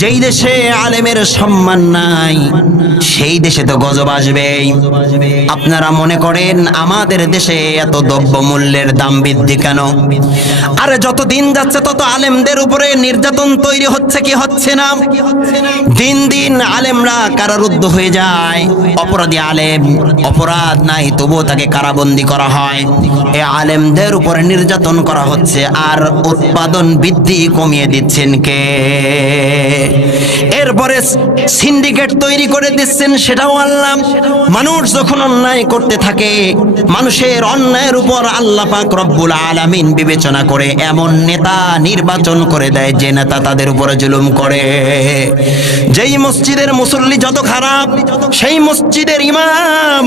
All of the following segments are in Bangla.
যেই দেশে আলেমের সম্মান নাই সেই দেশে তো গজব আসবেই। আপনারা মনে করেন আমাদের দেশে এত দ্রব্যমূল্যের দাম বৃদ্ধি কেন? আরে যত দিন যাচ্ছে তত আলেমদের উপরে নির্যাতন তৈরি হচ্ছে কি হচ্ছে না? দিন দিন আলেমরা কারারুদ্ধ হয়ে যায়। অপরাধী আলেম অপরাধ নাই তবুও তাকে কারাবন্দী করা হয়। এই আলেমদের উপরে নির্যাতন করা হচ্ছে, আর উৎপাদন বৃদ্ধি কমিয়ে দিচ্ছেন কে? এরপরে সিন্ডিকেট তৈরি করে দিচ্ছেন, সেটাও আল্লাহ। মানুষ যখন অন্যায় করতে থাকে, মানুষের অন্যায়ের উপর আল্লাহ পাক রব্বুল আলামিন বিবেচনা করে এমন নেতা নির্বাচন করে দেয় যে নেতা তাদের উপরে জুলুম করে। যেই মসজিদের মুসল্লি যত খারাপ, সেই মসজিদের ইমাম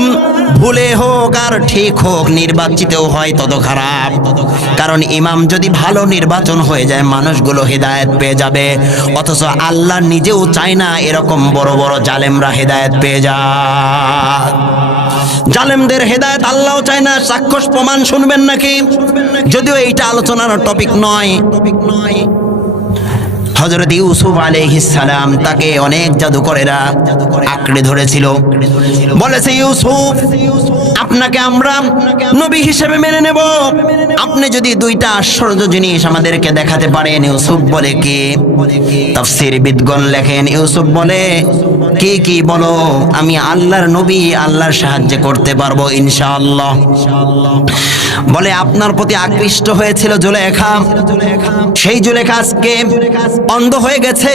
ভুলে হোক আর ঠিক হোক নির্বাচিতও হয় তত খারাপ। কারণ ইমাম যদি ভালো নির্বাচন হয়ে যায় মানুষগুলো হেদায়েত পেয়ে যাবে, অথচ আল্লাহ নিজেও চায় না এরকম বড় বড় জালেমরা হেদায়েত পেয়ে যায়। জালেমদের হেদায়েত আল্লাহও চায় না। সাক্ষ্য প্রমাণ শুনবেন নাকি? যদিও এইটা আলোচনার টপিক নয়। হযরত ইউসুফ আলাইহিস সালাম, তাকে অনেক জাদুকরেরা আঁকড়ে ধরেছিল। বলেছে, ইউসুফ আপনাকে আমরা নবী হিসেবে মেনে নেব, আপনি যদি দুইটা আশ্চর্য জিনিস আমাদেরকে দেখাতে পারেন। ইউসুফ বলে কি? তাফসীর বিদগণ লেখেন, ইউসুফ বলে কি কি বলো, আমি আল্লাহর নবী, আল্লাহর সাহায্য করতে পারবো ইনশাআল্লাহ। বলে আপনার প্রতি আকৃষ্ট হয়েছিল জুলেখা, সেই জুলেখা আজকে অন্ধ হয়ে গেছে।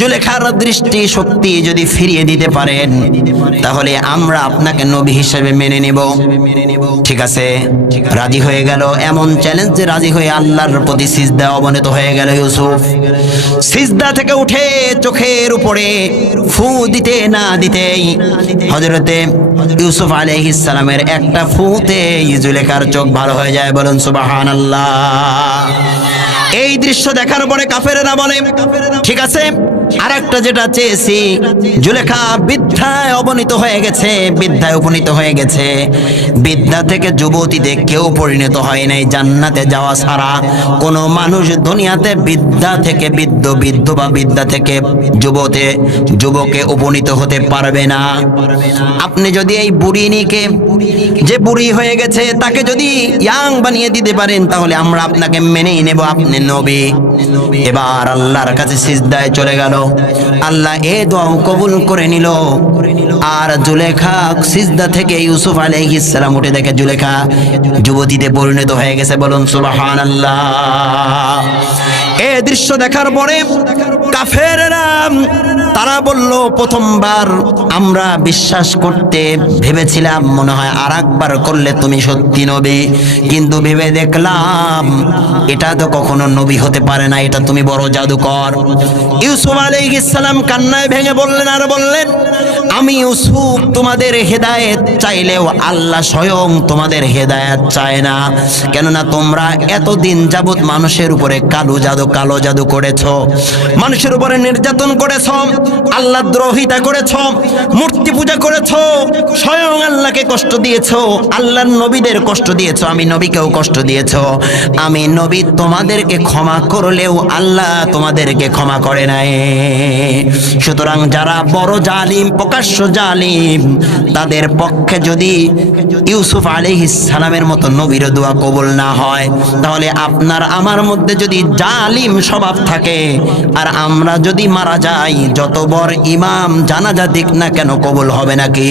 জুলেখার দৃষ্টি শক্তি যদি ফিরিয়ে দিতে পারেন তাহলে আমরা আপনাকে নবী হিসেবে মেনে নেব। ঠিক আছে, রাজি হয়ে গেল। এমন চ্যালেঞ্জে রাজি হয়ে আল্লাহর প্রতি সিজদা অবনত হয়ে গেল ইউসুফ। সিজদা থেকে উঠে চোখের উপরে ফু দিতে না দিতেই হযরতে ইউসুফ আলাইহিস সালামের একটা ফুতে জুলেখার চোখ ভালো হয়ে যায়। বলুন সুবহানাল্লাহ। এই দৃশ্য দেখার পরে কাফেরেরা বলে, ঠিক আছে, আরেকটা যেটা চেয়েছি, জুলেখা বৃদ্ধায় অবনীত হয়ে গেছে, বৃদ্ধায় উপনীত হয়ে গেছে। বৃদ্ধা থেকে যুবতীতে কেউ পরিণত হয় নাই। জান্নাতে যাওয়া ছাড়া কোনো মানুষ দুনিয়াতে বৃদ্ধা থেকে বৃদ্ধ, বৃদ্ধ বা বৃদ্ধা থেকে যুবকে উপনীত হতে পারবে না। আপনি যদি এই বুড়িনীকে, যে বুড়ি হয়ে গেছে, তাকে যদি ইয়াং বানিয়ে দিতে পারেন তাহলে আমরা আপনাকে মেনেই নেব, আপনি নবী। এবার আল্লাহর কাছে সিজদায় চলে গেল। আল্লাহ এই দোয়া কবুল করে নিল। আর জুলেখা সিজদা থেকে ইউসুফ আলাইহিস সালাম উঠে দেখে জুলেখা যুবতীতে পরিণত হয়ে গেছে। বলুন সুবহানাল্লাহ। এই দৃশ্য দেখার পরে কাফেররা তারা বলল, প্রথমবার আমরা বিশ্বাস করতে ভেবেছিলাম, মনে হয় আরেকবার করলে তুমি সত্যি নবী, কিন্তু ভেবে দেখলাম এটা তো কখনো নবী হতে পারে না, এটা তুমি বড় জাদুকর। ইউসুফ আলাইহিস সালাম কান্নায় ভেঙে বললেন, আর বললেন, আমি ইউসুফ তোমাদের হেদায়েত চাইলেও আল্লাহ স্বয়ং তোমাদের হেদায়েত চায় না। কেননা তোমরা এতদিন যাবত মানুষের উপরে কালো জাদু করেছো, মানুষের উপরে নির্যাতন করেছো, আল্লাহ দ্রোহিতা করেছো, মূর্তি পূজা করেছো, স্বয়ং আল্লাহকে কষ্ট দিয়েছো, আল্লাহর নবীদের কষ্ট দিয়েছো, আমি নবীকেও কষ্ট দিয়েছো। আমি নবী তোমাদেরকে ক্ষমা করলেও আল্লাহ তোমাদেরকে ক্ষমা করে নাই। সুতরাং যারা বড় জালিম, প্রকাশ্য জালিম, তাদের পক্ষে যদি ইউসুফ আলাইহিস সালামের মতো নবীর দোয়া কবুল না হয়, তাহলে আপনার আমার মধ্যে যদি জালিম স্বভাব থাকে আর আমরা যদি মারা যাই, যত বড় ইমাম জানাজা দিক না কেন কবুল হবে নাকি?